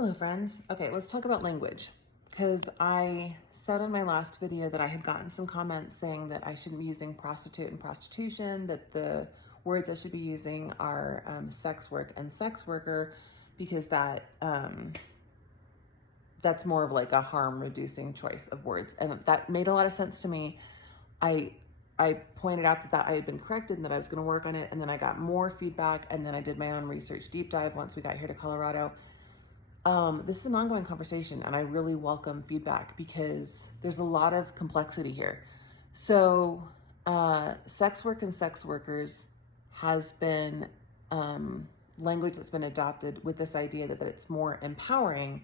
Hello friends. Okay, let's talk about language, because I said in my last video that I had gotten some comments saying that I shouldn't be using prostitute and prostitution, that the words I should be using are sex work and sex worker, because that's more of like a harm reducing choice of words. And that made a lot of sense to me. I pointed out that I had been corrected and that I was going to work on it, and then I got more feedback, and then I did my own research deep dive once we got here to Colorado. This is an ongoing conversation, and I really welcome feedback because there's a lot of complexity here. So, sex work and sex workers has been language that's been adopted with this idea that it's more empowering,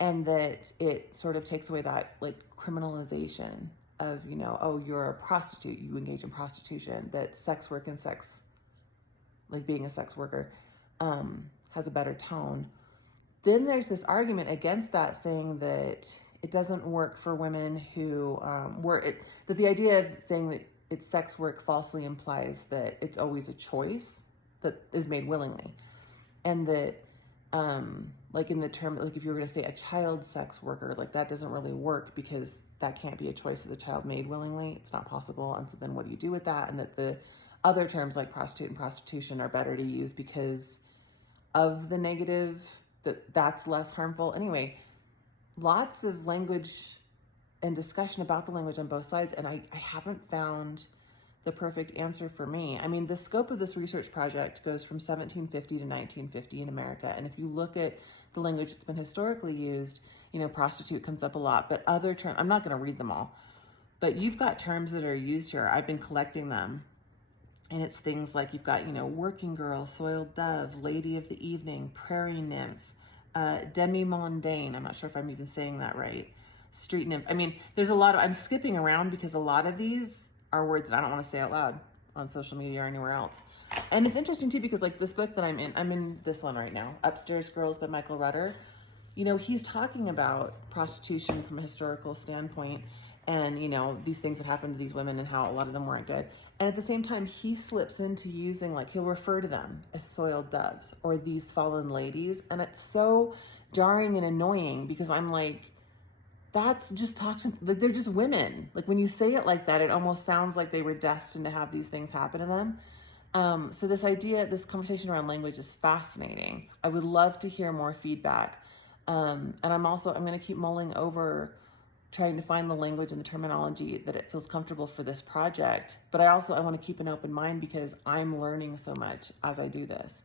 and that it sort of takes away that like criminalization of, oh, you're a prostitute, you engage in prostitution, that sex work and like being a sex worker, has a better tone. Then there's this argument against that, saying that it doesn't work for women who that the idea of saying that it's sex work falsely implies that it's always a choice that is made willingly. And that, like in the term, like if you were going to say a child sex worker, like that doesn't really work because that can't be a choice that the child made willingly. It's not possible. And so then what do you do with that? And that the other terms like prostitute and prostitution are better to use because of the negative, that's less harmful. Anyway, lots of language and discussion about the language on both sides, and I haven't found the perfect answer for me. I mean, the scope of this research project goes from 1750 to 1950 in America, and if you look at the language that's been historically used, prostitute comes up a lot, but other terms, I'm not going to read them all, but you've got terms that are used here. I've been collecting them. And it's things like you've got, working girl, soiled dove, lady of the evening, prairie nymph, demi-mondaine. I'm not sure if I'm even saying that right. Street nymph. I mean, there's a lot of, I'm skipping around because a lot of these are words that I don't want to say out loud on social media or anywhere else. And it's interesting too, because like this book that I'm in this one right now, Upstairs Girls by Michael Rutter. He's talking about prostitution from a historical standpoint, and these things that happened to these women and how a lot of them weren't good. And at the same time, he slips into using, like, he'll refer to them as soiled doves or these fallen ladies, and it's so jarring and annoying because I'm like, that's just like, they're just women. Like, when you say it like that, it almost sounds like they were destined to have these things happen to them. So this conversation around language is fascinating. I would love to hear more feedback. And I'm going to keep mulling over trying to find the language and the terminology that it feels comfortable for this project. But I want to keep an open mind because I'm learning so much as I do this.